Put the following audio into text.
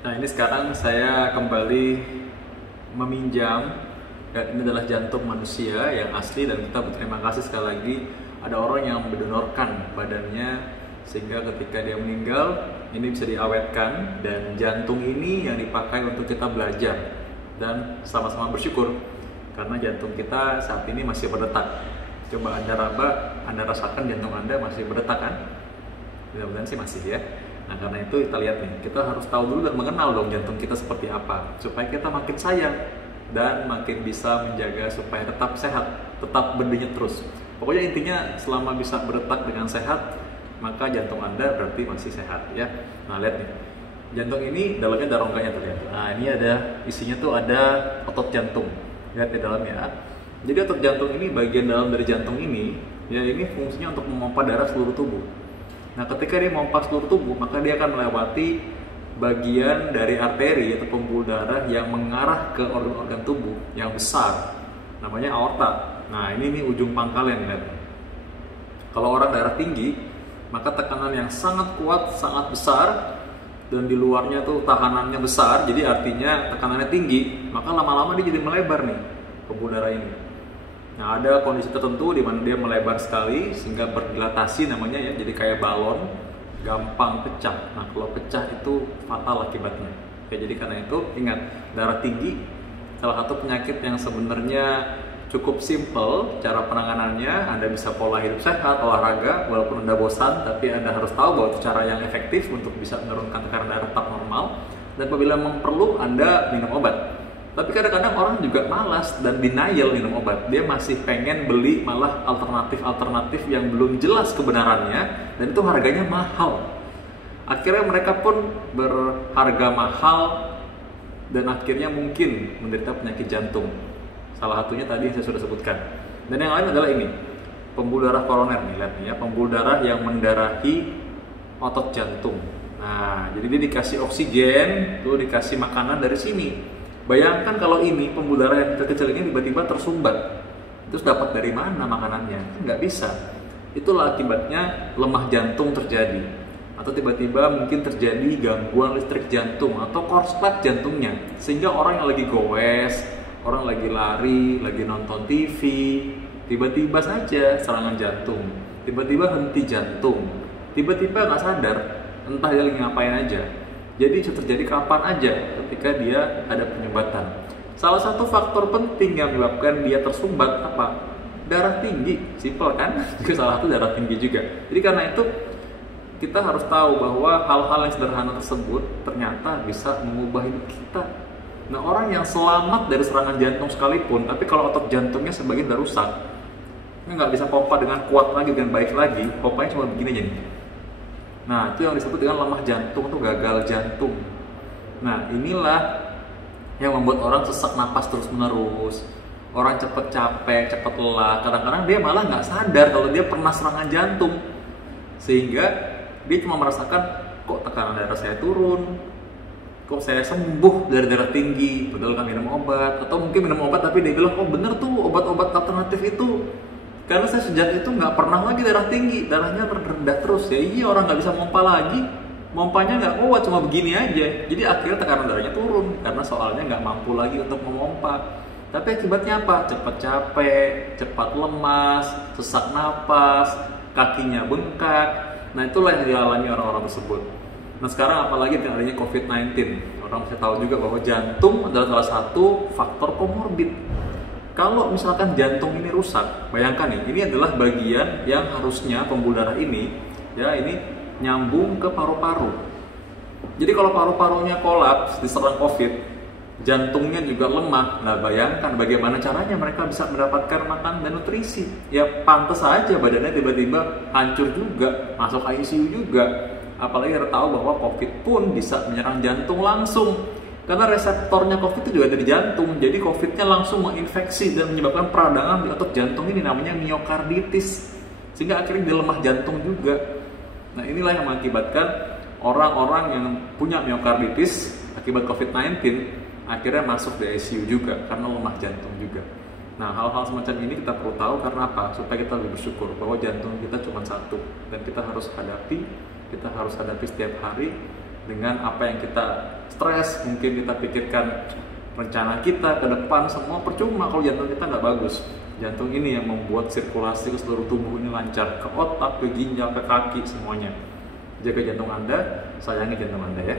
Nah, ini sekarang saya kembali meminjam, dan ini adalah jantung manusia yang asli, dan kita berterima kasih sekali lagi ada orang yang mendonorkan badannya sehingga ketika dia meninggal ini bisa diawetkan, dan jantung ini yang dipakai untuk kita belajar dan sama-sama bersyukur karena jantung kita saat ini masih berdetak. Coba Anda raba, Anda rasakan jantung Anda masih berdetak kan? Mudah-mudahan sih masih ya. Nah, karena itu kita lihat nih, kita harus tahu dulu dan mengenal dong jantung kita seperti apa supaya kita makin sayang dan makin bisa menjaga supaya tetap sehat, tetap berdenyut terus. Pokoknya intinya selama bisa berdetak dengan sehat, maka jantung Anda berarti masih sehat ya. Nah, lihat nih. Jantung ini dalamnya ada rongganya terlihat. Nah, ini ada isinya tuh ada otot jantung. Lihat di dalamnya. Jadi otot jantung ini bagian dalam dari jantung ini, ya ini fungsinya untuk memompa darah seluruh tubuh. Nah, ketika dia memompa seluruh tubuh, maka dia akan melewati bagian dari arteri atau pembuluh darah yang mengarah ke organ-organ tubuh yang besar, namanya aorta. Nah, ini ujung pangkalnya lihat. Kalau orang darah tinggi, maka tekanan yang sangat kuat, sangat besar, dan di luarnya tuh tahanannya besar, jadi artinya tekanannya tinggi, maka lama-lama dia jadi melebar nih pembuluh darah ini. Nah, ada kondisi tertentu di mana dia melebar sekali sehingga berdilatasi namanya ya, jadi kayak balon, gampang pecah. Nah, kalau pecah itu fatal akibatnya. Oke, jadi karena itu ingat, darah tinggi salah satu penyakit yang sebenarnya cukup simple cara penanganannya. Anda bisa pola hidup sehat, olahraga, walaupun Anda bosan, tapi Anda harus tahu bahwa itu cara yang efektif untuk bisa menurunkan tekanan darah tetap normal. Dan apabila memang perlu, Anda minum obat. Tapi kadang-kadang orang juga malas dan denial minum obat. Dia masih pengen beli malah alternatif-alternatif yang belum jelas kebenarannya, dan itu harganya mahal. Akhirnya mereka pun berharga mahal dan akhirnya mungkin menderita penyakit jantung. Salah satunya tadi saya sudah sebutkan. Dan yang lain adalah ini, pembuluh darah koroner nih, lihat nih ya, pembuluh darah yang mendarahi otot jantung. Nah, jadi dia dikasih oksigen, tuh dikasih makanan dari sini. Bayangkan kalau ini pembuluh darah yang kecil ini tiba-tiba tersumbat, terus dapat dari mana makanannya? Nggak bisa. Itulah akibatnya lemah jantung terjadi, atau tiba-tiba mungkin terjadi gangguan listrik jantung atau korslet jantungnya, sehingga orang yang lagi goes, orang lagi lari, lagi nonton TV, tiba-tiba saja serangan jantung, tiba-tiba henti jantung, tiba-tiba nggak sadar, entah dia lagi ngapain aja. Jadi bisa terjadi kapan aja ketika dia ada penyumbatan. Salah satu faktor penting yang menyebabkan dia tersumbat apa? Darah tinggi, simpel kan? Salah satu darah tinggi juga. Jadi karena itu kita harus tahu bahwa hal-hal yang sederhana tersebut ternyata bisa mengubah hidup kita. Nah, orang yang selamat dari serangan jantung sekalipun, tapi kalau otot jantungnya sebagian udah rusak, nggak bisa pompa dengan kuat lagi, dengan baik lagi, pompanya cuma begini aja nih. Nah, itu yang disebut dengan lemah jantung, tuh gagal jantung. Nah, inilah yang membuat orang sesak napas terus-menerus, orang cepet capek, cepet lelah. Kadang-kadang dia malah nggak sadar kalau dia pernah serangan jantung, sehingga dia cuma merasakan, kok tekanan darah saya turun, kok saya sembuh dari darah tinggi, padahal kan minum obat, atau mungkin minum obat tapi dia bilang, oh bener tuh obat-obat alternatif itu, karena saya sejak itu nggak pernah lagi darah tinggi, darahnya rendah terus. Ya iya, orang nggak bisa mompa lagi, mompanya nggak kuat, cuma begini aja. Jadi akhirnya tekanan darahnya turun karena soalnya nggak mampu lagi untuk memompa. Tapi akibatnya apa? Cepat capek, cepat lemas, sesak napas, kakinya bengkak. Nah, itulah yang dialami orang-orang tersebut. Nah, sekarang apalagi dengan adanya COVID-19, orang bisa tahu juga bahwa jantung adalah salah satu faktor komorbid. Kalau misalkan jantung ini rusak, bayangkan nih, ini adalah bagian yang harusnya pembuluh darah ini, ya ini nyambung ke paru-paru. Jadi kalau paru-parunya kolaps diserang COVID, jantungnya juga lemah. Nah, bayangkan bagaimana caranya mereka bisa mendapatkan makan dan nutrisi. Ya pantas saja badannya tiba-tiba hancur juga, masuk ICU juga. Apalagi kita tahu bahwa COVID pun bisa menyerang jantung langsung. Karena reseptornya COVID itu juga ada di jantung, jadi COVID-nya langsung menginfeksi dan menyebabkan peradangan di otot jantung ini, namanya miokarditis, sehingga akhirnya dia lemah jantung juga. Nah, inilah yang mengakibatkan orang-orang yang punya miokarditis akibat COVID-19 akhirnya masuk di ICU juga karena lemah jantung juga. Nah, hal-hal semacam ini kita perlu tahu karena apa? Supaya kita lebih bersyukur bahwa jantung kita cuma satu dan kita harus hadapi setiap hari dengan apa yang kita stres, mungkin kita pikirkan rencana kita ke depan, semua percuma kalau jantung kita nggak bagus. Jantung ini yang membuat sirkulasi ke seluruh tubuh ini lancar, ke otak, ke ginjal, ke kaki, semuanya. Jaga jantung Anda, sayangi jantung Anda ya.